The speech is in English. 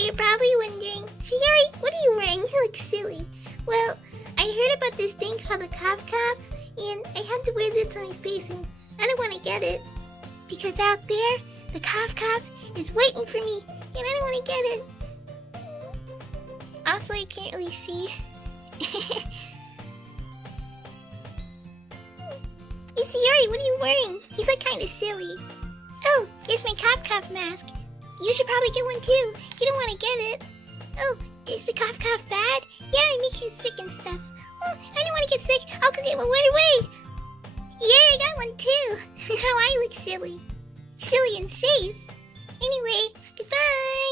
you're probably wondering, Shiori, what are you wearing? You look silly. Well, I heard about this thing called the cough cough, and I have to wear this on my face, and I don't want to get it. Because out there, the cough cough is waiting for me, and I don't want to get it. Also, I can't really see. Hey, Shiori, what are you wearing? He's like kind of silly. Oh, it's my cough cough mask. You should probably get one too. You don't want to get it. Oh, is the cough cough bad? Yeah, it makes you sick and stuff. Oh, I don't want to get sick. I'll go get one right away. Yeah, I got one too. How I look silly. Silly and safe. Anyway, goodbye.